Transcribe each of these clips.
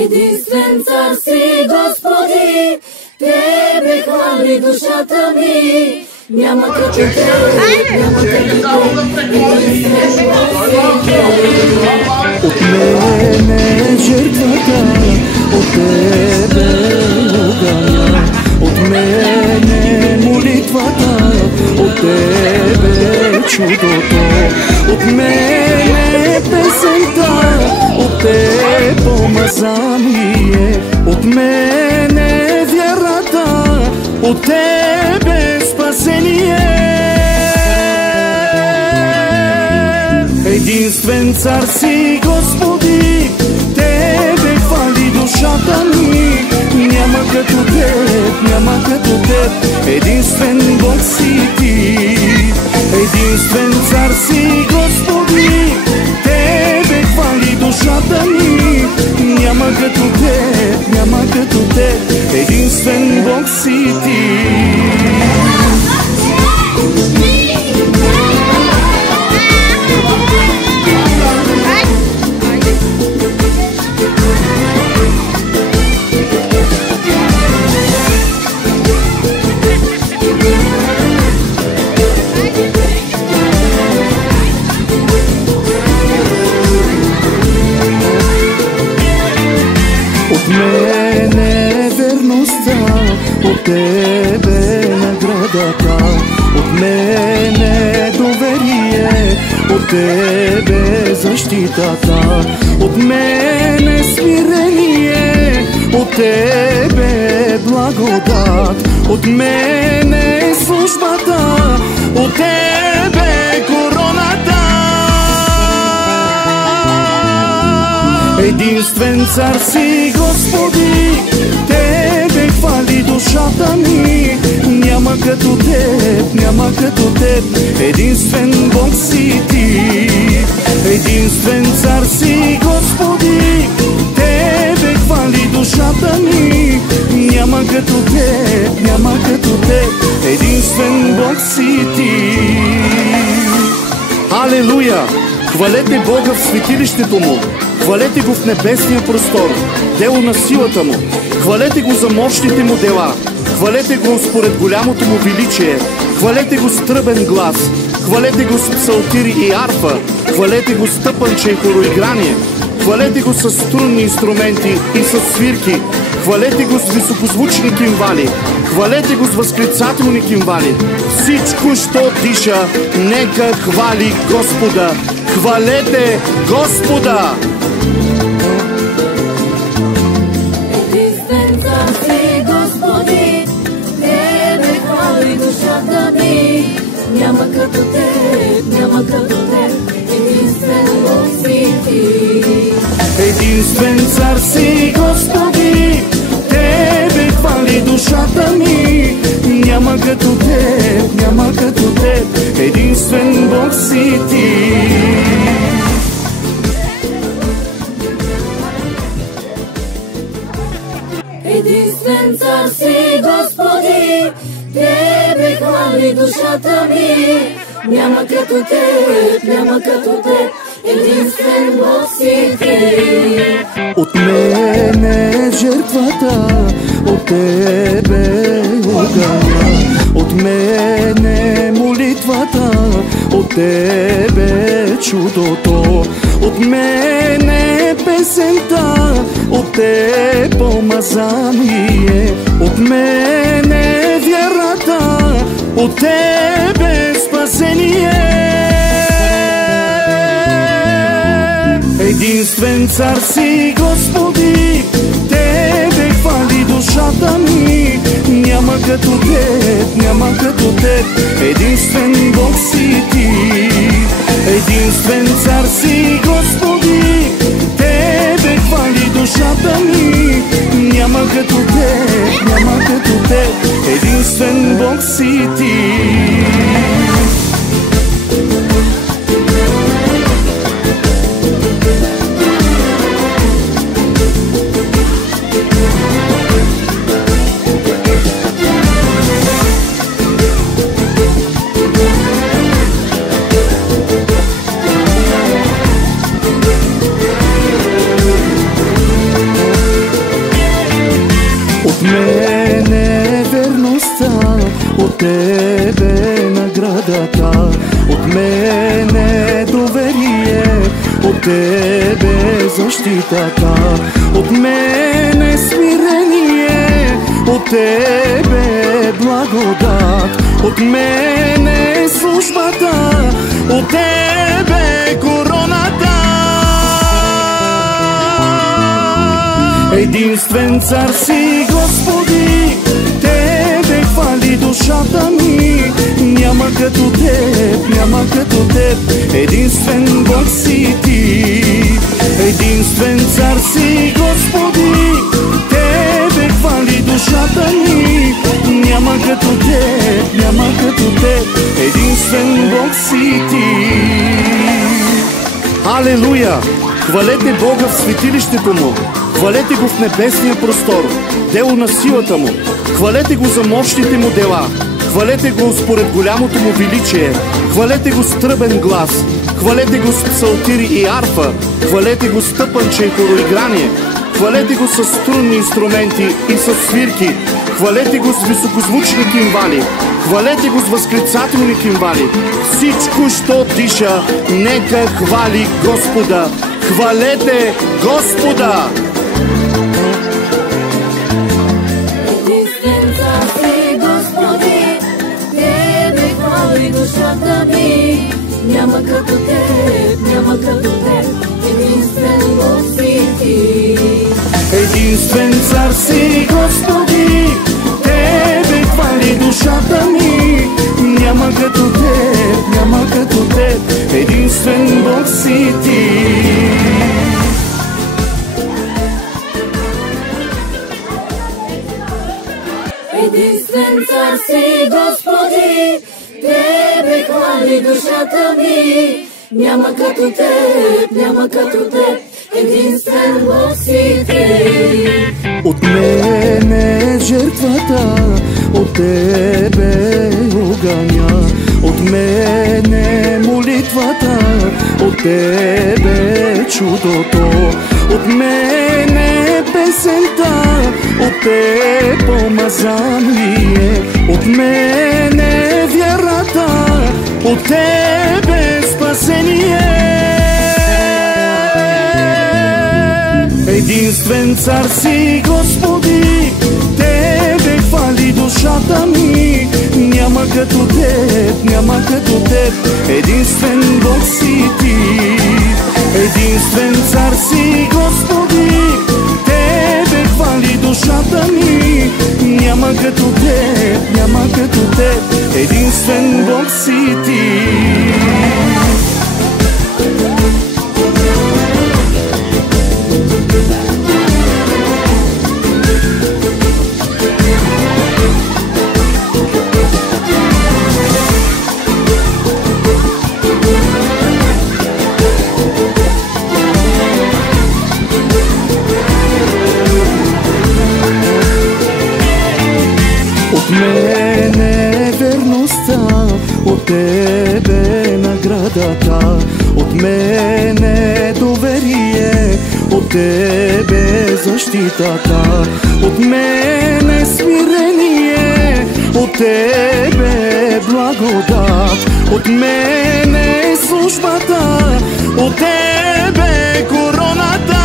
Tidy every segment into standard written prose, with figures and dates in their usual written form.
Единствен цар си, Господи, Тебе хвали душата ми. Няма като Тебе, няма като Тебе, единствен Бог. От мене жертвата, от Тебе огъня, от мене молитвата, от Тебе чудото, от мене песента, от Тебе помазание, от мене вярата, от Тебе спасение. Единствен цар си, Господи, Тебе хвали душата ми. Няма като Теб, няма като Теб, единствен Бог си Ти. Единствен цар си, Господи, Тебе хвали душата ми. Няма като Теб, няма като Теб, единствен Бог си Ти. От мене верността, от Тебе наградата, от мене доверие, от Тебе защитата, от мене смирение, от Тебе благодат, от мене службата, от Тебе короната. Единствен цар си, Господи, Тебе хвали душата ми. Няма като Теб, няма като Теб, единствен Бог си Ти. Единствен цар си, Господи, Тебе хвали душата ми. Няма като Теб, няма като Теб, единствен Бог си Ти. Алелуя! Хвалете Бога в светилището Му, хвалете Го в небесния простор, дело на силата Му, хвалете Го за мощните Му дела, хвалете Го според голямото Му величие, хвалете Го с тръбен глас, хвалете Го с псалтири и арфа, хвалете Го с тъпанче и хороиграние, хвалете Го с струнни инструменти и с свирки, хвалете Го с високозвучни кимвали, хвалете Го с възклицателни кимвали. Всичко, що диша, нека хвали Господа. Хвалете Господа! Единствен цар си, Господи, Тебе хвали душата ми. Няма като Теб, няма като Теб, единствен Бог си Ти. Единствен цар си, Господи, Тебе хвали душата ми. Няма като Теб, няма като Теб, единствен Бог си Ти. Единствен цар си, Господи, Тебе хвали душата ми. Няма като Теб, няма като Теб, единствен Бог си Ти. От мене жертвата, от Тебе огъня, от мене молитвата, от Тебе чудото, от мене песента, от Тебе помазание, от мене вярата, от Тебе спасение. Единствен цар си, Господи, Тебе хвали душата ми. Няма като Теб, няма като Теб, единствен Бог си Ти. Единствен цар си, Господи, Тебе хвали душата ми. Няма като Теб, няма като Теб, единствен Бог си Ти. мене верността, от Тебе наградата, от мене доверие, от Тебе защитата, от мене смирение, от Тебе благодат, от мене службата, от Тебе короната. Единствен цар си, Господи, Тебе хвали душата ми. Няма като Теб, няма като Теб, единствен Бог си Ти. Единствен цар си, Господи, Тебе хвали душата ми. Няма като Теб, няма като Теб, единствен Бог си Ти. Алелуя! Хвалете Бога в светилището Му, хвалете Го в небесния простор, дело на силата Му, хвалете Го за мощните Му дела, хвалете Го според голямото Му величие, хвалете Го с тръбен глас, хвалете Го с псалтири и арфа, хвалете Го с тъпанче и хороиграние, хвалете Го с струнни инструменти и с свирки, хвалете Го с високозвучни кимвали, хвалете Го с възклицателни кимвали. Всичко, що диша, нека хвали Господа. Хвалете Господа! Единствен цар си, Господи, Тебе хвали душата ми. Няма като Теб, няма като Теб, единствен Бог си Ти. Единствен цар си, Господи, Тебе хвали душата ми. Няма като Теб, няма като Теб, единствен Бог си Ти. Единствен цар си, Господи, Тебе хвали душата ми. Няма като Теб, няма като Теб, единствен Бог си Ти. От мене жертвата, от Тебе огъня, от мене молитвата, от Тебе чудото, от мене песента, от Тебе помазание, от мене вярата, от Тебе спасение. Единствен цар си, Господи, Тебе хвали душата ми. Няма като Теб, няма като Теб, единствен Бог си Ти. Единствен цар си, Господи, Тебе хвали душата ми. Няма като Теб, няма като Теб, единствен Бог си Ти. От мене верността, от Тебе наградата, от мене доверие, от Тебе защитата, от мене смирение, от Тебе благодат, от мене службата, от Тебе короната.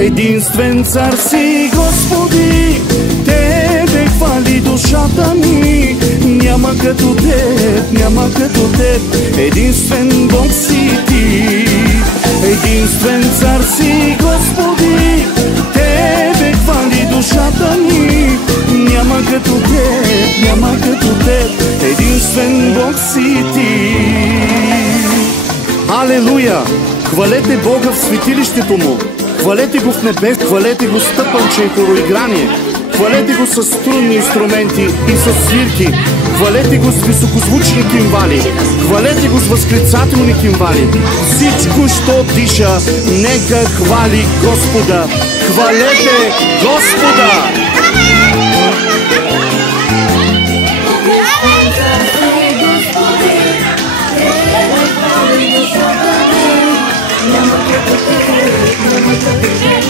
Единствен цар си, Господи, Тебе хвали душата ми. Няма като Теб, няма като Теб, единствен Бог си Ти. Единствен цар си, Господи, Тебе хвали душата ми. Няма като Теб, няма като Теб, единствен Бог си Ти. Алелуя! Хвалете Бога в светилището Му, хвалете Го в небес, хвалете Го с тъпанче и хороиграние, хвалете Го с струнни инструменти и с свирки, хвалете Го с високозвучни кимвали, хвалете Го с възклицателни кимвали. Всичко, що диша, нека хвали Господа. Хвалете Господа! Няма като Теб, няма като Теб,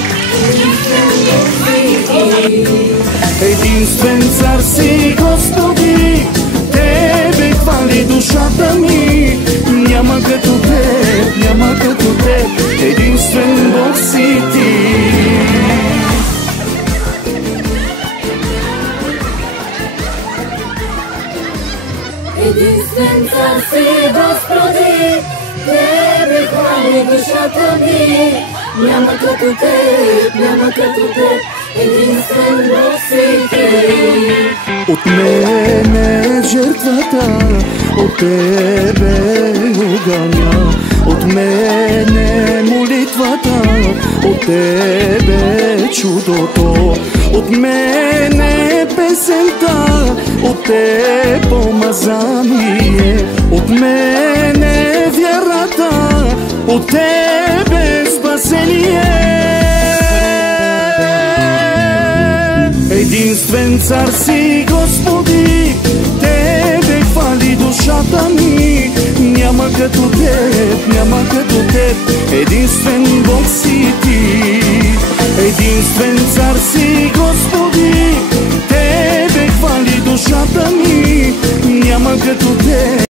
теб, единствен Бог си ти. Единствен цар си, Господи, Тебе хвали душата ми. Няма като Теб, няма като Теб, единствен Бог си ти. От мене жертвата, от Тебе огъня, от мене молитвата, от Тебе чудото, от мене песента, от Тебе помазание, от мене вярата, от Тебе спасение. Единствен цар си, Господи, Тебе хвали душата ми. Няма като Теб, няма като Теб, единствен Бог си ти. Единствен цар си, Господи, Тебе хвали душата ми. Няма като Теб.